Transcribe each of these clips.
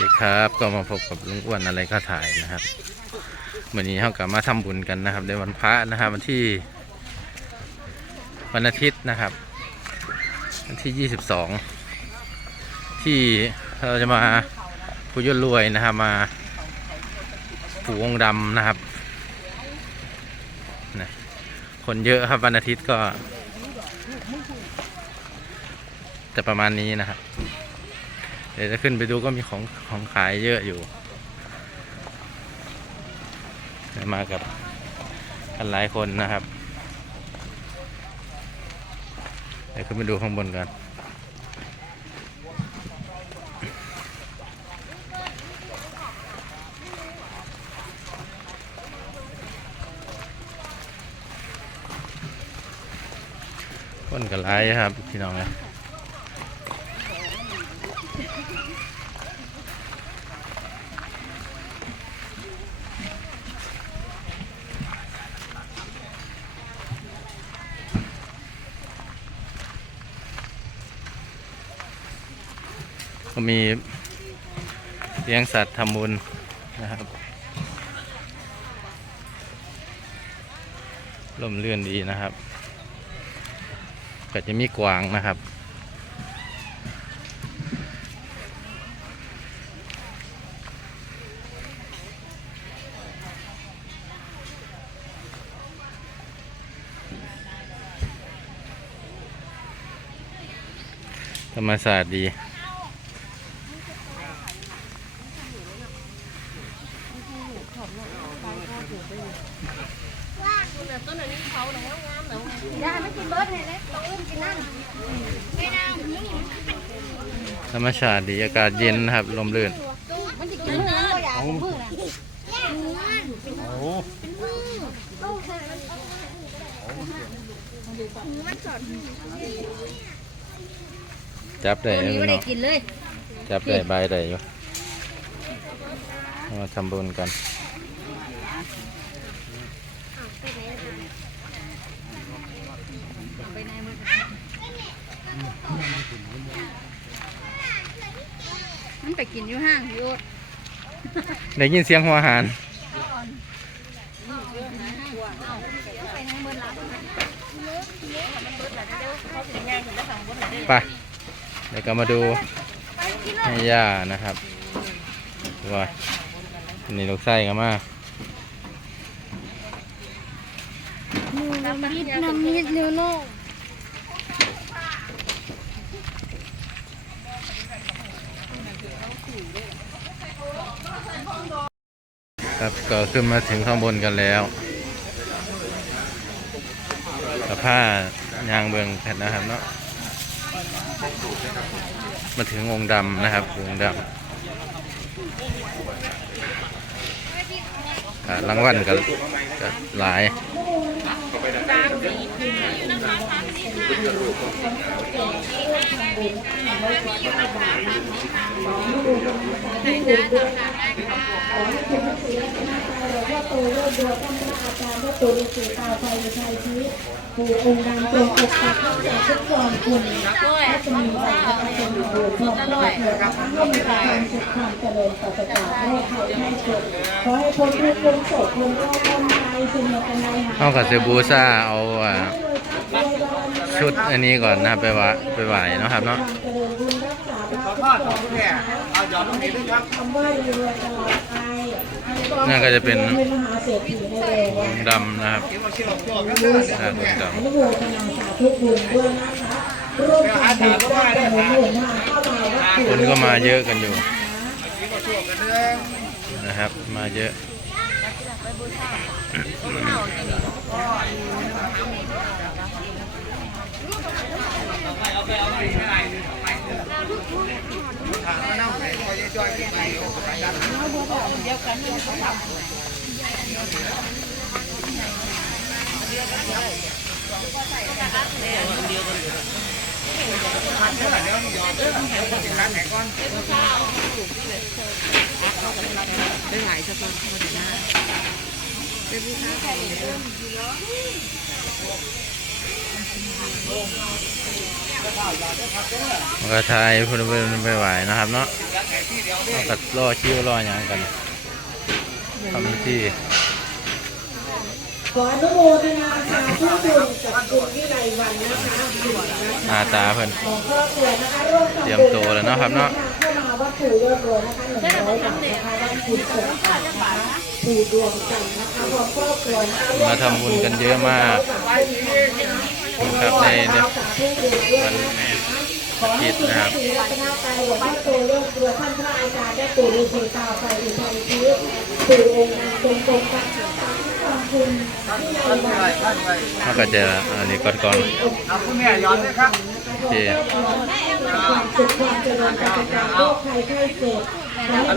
ดีครับก็มาพบกับลุงอ้วนอะไรก็ถ่ายนะครับวันนี้เรากลับมาทำบุญกันนะครับ ในวันพระนะครับ วันที่ วันอาทิตย์นะครับ วันที่22ที่เราจะมาผู้ยศรวยนะครับ มาผูองค์ดำนะครับนะคนเยอะครับวันอาทิตย์ก็จะประมาณนี้นะครับ ดี๋ยวจะขึ้นไปดูก็มีของของขายเยอะอยู่มากับกันหลายคนนะครับ เดี๋ยวขึ้นไปดูข้างบนกันคนกันหลายครับพี่น้องนะ ก็มีเลี้ยงสัตว์ทำบุญนะครับร่มเรื่อนดีนะครับ ก็จะมีกวางนะครับ รรมศาสตร์ดี ได้ไม่กินเบิร์ดเลยนะต้องกินนั่นไม่น่าธรรมชาติดีอากาศเย็นนะครับ ลมลื่น มันจะกินเมื่อก็อยากมือนะต้องใช่มันสอน จับได้ตัวไหมนี้พี่ไม่น้ได้องกินเลย จับได้ใบได้อยู่มาทำบุญกันไปไหนมึงมันไปกินอยู่ห้างอยู่ได้ยินเสียงหัวอาหารไป เดี๋ยวก็มาดูให้ย่านะครับว่านี่ลูกไส้กันมาน้ำมิดน้ำมิดเนื้อโน่ครับก็ขึ้นมาถึงข้างบนกันแล้วกับผ้ายางเบืองแผ่นนะครับเนาะ มาถึงองค์ดำนะครับองค์ดำรางวัลก็ก็หลาย ผู้องค์ดำตรงอกตักข้าจากทุกกองคุณและจะมีใจจะเป็นบุญของเราเถิดให้มีความสุขความเจริญต่อประกาศโลกภัยให้สุดขอให้พ้นทุกข์พ้นโศกพ้นโรคพ้นภัยสิ่งใดกันใดหายเอากับเซบูซ่าเอาอ่าชุดอันนี้ก่อนนะครับไปไหวไปไหวเนาะครับเนาะเจริญบุญรักษาพระขอทอดของแท้เอาหยอดตรงนี้ด้วยครับคำว่ารวยตลอดไป นั่นก็จะเป็นดำนะครับดี๋ยวมาเชี่ยวตัวกันเด้ออ่าองค์ดอนุโมาสาธุบุญด้วยนะกันบุญได้แต่นุนหนุนมาเข้ามาวัดำคนก็มาเยอะกันอยู่นี่มาช่วยกันเอนะครับ มาเยอะ ทาง มานั่งไหนคอยจอยกินไปโอ้ไปกันเมันก็ทายพูดไปไหวนะครับเนาะเราก็รอคิวรออย่างกันทำที่ขออนุโมทนาสาธุบุญกับคุณวิไลวันนะคะบุญนะคะอาตาเพิ่นของครอบครัวนะคะร่วมทำบุญเตรียมตัวแล้วเนาะครับเนาะเข้ามาวัดปู่ยอดรวยนะคะหนึ่งร้อยบาทนะคะวัดคุณสมบัตินะคะปู่ดวงจันนะคะของครอบครัวมาทำบุญกันเยอะมากครับในในวันอาทิตย์นะครับขอให้คุณพระศรีรัตนตรัยหลวงพ่อโตยอดรวท่านพระอาจารย์และปู่ฤาษีตาไฟอุทัยทิพย์ปู่องค์นางทรงทรงพระขอบคุณวิไลวันท่านไปเขาก็จะอันนี้ก่อนก่อนเอาคุณแม่ย้อนเลยครับโอเคความสุขความเจริญการจากโรคภัยไข้เจ็บขอใ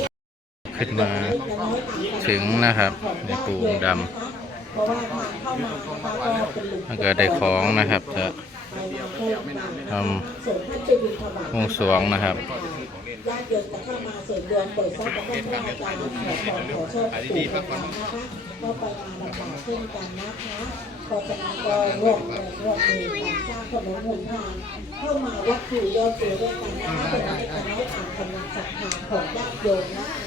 ห้ ขึ้นมาถึงนะครับ ในปูองดเพราะว่าทางเมานะคะก็เป็นหลุมำมันก็ได้ของนะครับจะทส่วนท่านจะบินถวายำวงสรวงนะครับญาติโยมจะเข้ามาเสริมดวงเปิดทรัพย์กับท่านพระอารขอขอโชคปู่องค์ดำนะคะก็ไปมาลำบากเช่นกันนะคะเพราะฉะนั้นก็ร่วมแรงร่วมมือกันสร้างถนนหนทางเข้ามาวัดปู่ยอดปู่ด้วยกันนะคะเป็นการให้การให้อ่านกำลังศรัทธาของญาติโยมนะคะ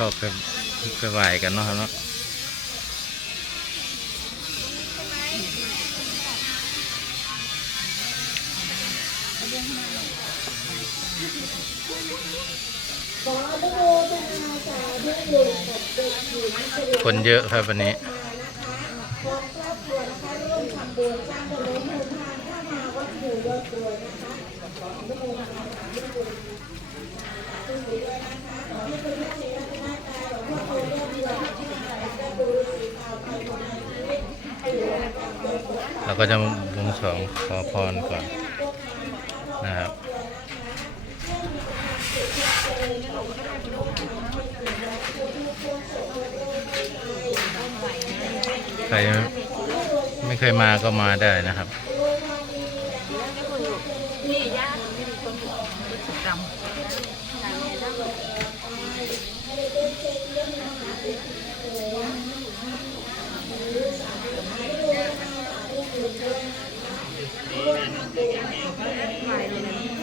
เข้าไปไปไหวกันเนาะครับเนาะคนเยอะครับวันนี้ ก็จะวงสรวงขอพรก่อนนะครับใครไม่เคยมาก็มาได้นะครับ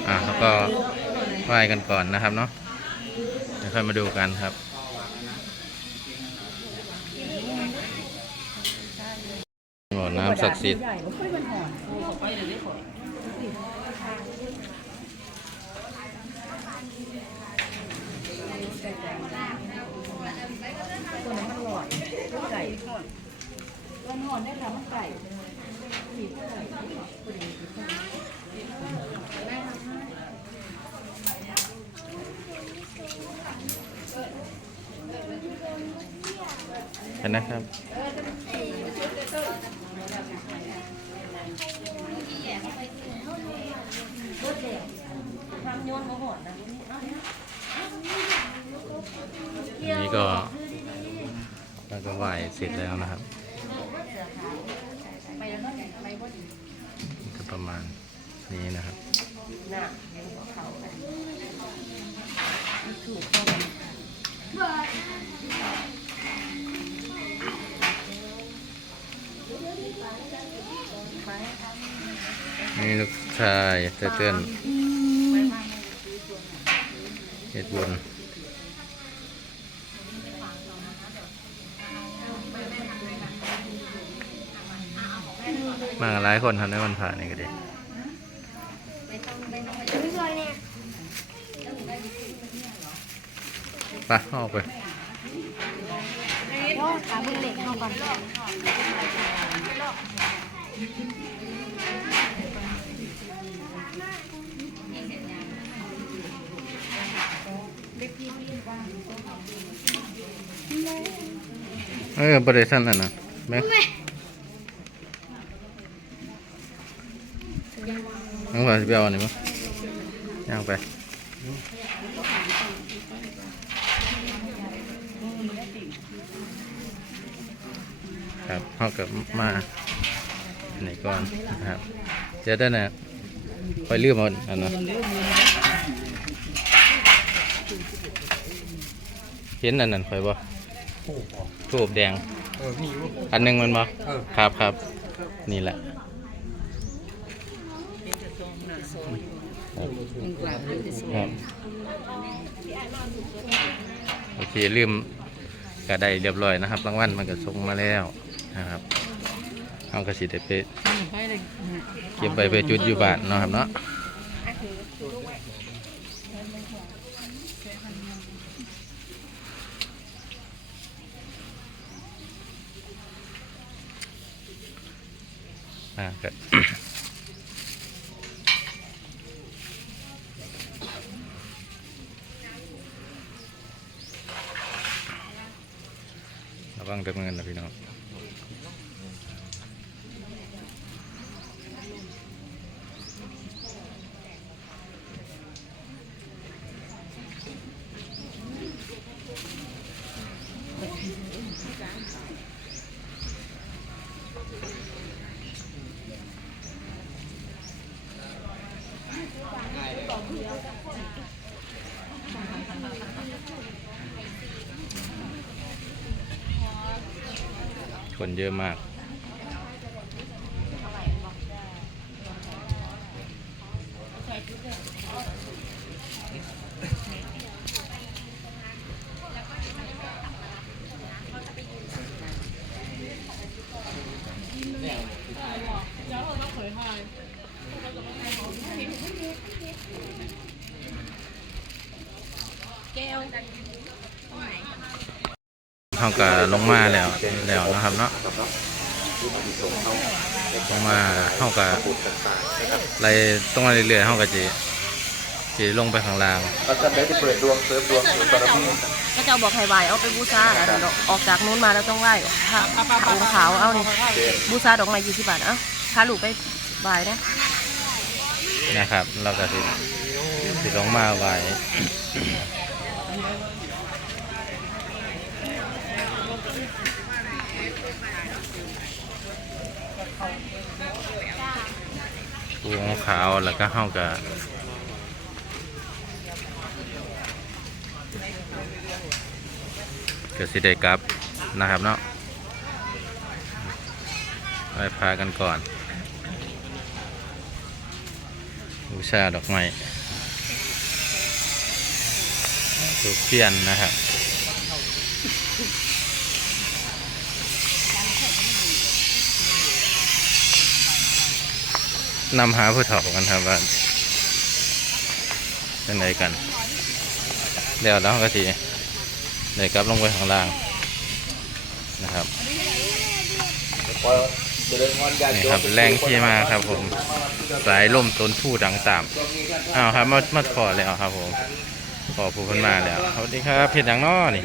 อะแล้วก็ไหว้กันก่อนนะครับเนาะเดี๋ยวค่อยมาดูกันครับบ่อน้ำศักดิ์สิทธิ์ เห็นนะครับนนี้ก็แล้วก็ไหวเสร็จแล้วนะครับ ประมาณนี้นะครับนี่ลูกชายเต้เต้นเฮ็ดบุญ มาหลายคนทำในวันผ่านนี่ก็ดีไปออกไปว่าตาบุญเหล็กเข้าก่อนเออประเดี๋ยวสั้นนะนะแม่ น้องว่าสิไปเอาอันนี้มั้งย่างไปครับเขากับมาอันนี้ก่อนนะครับเจอได้นะคอยลืมเอาอันนั้นเห็นอันนั้นคอยบ่ทูบแดงเออมีอยู่อันหนึงมันบ่เออครับครับ นี่แหละ ครับโอเคลืมก็ได้เรียบร้อยนะครับรางวัลมันก็ส่งมาแล้วนะครับเอากระสีเด้ไปเก็บไปไปจุดอยู่บ้านเนาะครับเนาะอ่าก็ ระวังเดิมเงินนะพี่น้อง คนเยอะมาก เขาก็ลงมาแล้วแล้วนะครับเนาะลงมาเขาก็ไล่ตรงมาเรื่อยๆเขาก็จะจะลงไปข้างล่างก็จะได้เปิดดวงเสริมดวงเสริมบารมีก็จะเอาบอกไฮไหวเอาไปบูชาแล้วเดี๋ยวออกจากนู้นมาแล้วต้องไหว้ผ้าผ้าองค์ขาวเอานี่บูชาดอกไม้ยี่สิบบาทเอ้าพาลูกไปไหว้นะนะครับ เราก็สิสิลงมาไว้ ปูของขาวแล้วก็เขาก็ก็สิได้กลับนะครับเนาะไปพากันก่อนบูชาดอกไม้ถูกเทียนนะครับ นำหาผู้เฒ่ากันครับว่าเป็นไรกันเดี๋ยวแล้วก็ทีเดี๋ยวกลับลงไปข้างล่างนะครับนี่ครับแรงที่มาครับผม สายล่มต้นผู้ดังตามอ้าวครับมามาถอดแล้วครับผม ขอผู้เพันมาแล้วสวัสดีครับเพชรดังน้อนี่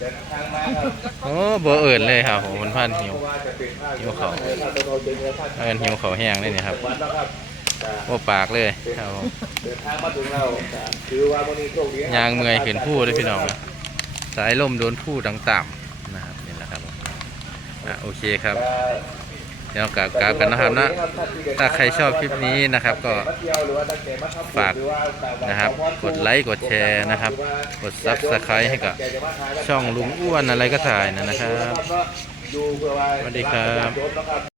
เดินทางมาครับโอ้เบอร์เอิญเลยครับผมมันพันหิวว่าจะเป็นภาคหิวเขาถ้าวเอิญหิวเขาแห้งเลยนี่ครับโอ้ปากเลยครับผมยางเมื่อยขึ้นผู้เลยพี่น้องสายลมโดนผู้ดังต่ำนะครับนี่แหละครับอะโอเคครับ เดี๋ยวกลับกลับกันนะครับนะถ้าใครชอบคลิปนี้นะครับก็ฝากนะครับกดไลค์กดแชร์นะครับ กดซับสไครต์ให้กับช่องลุงอ้วนอะไรก็ถ่ายนะนะครับสวัสดีครับ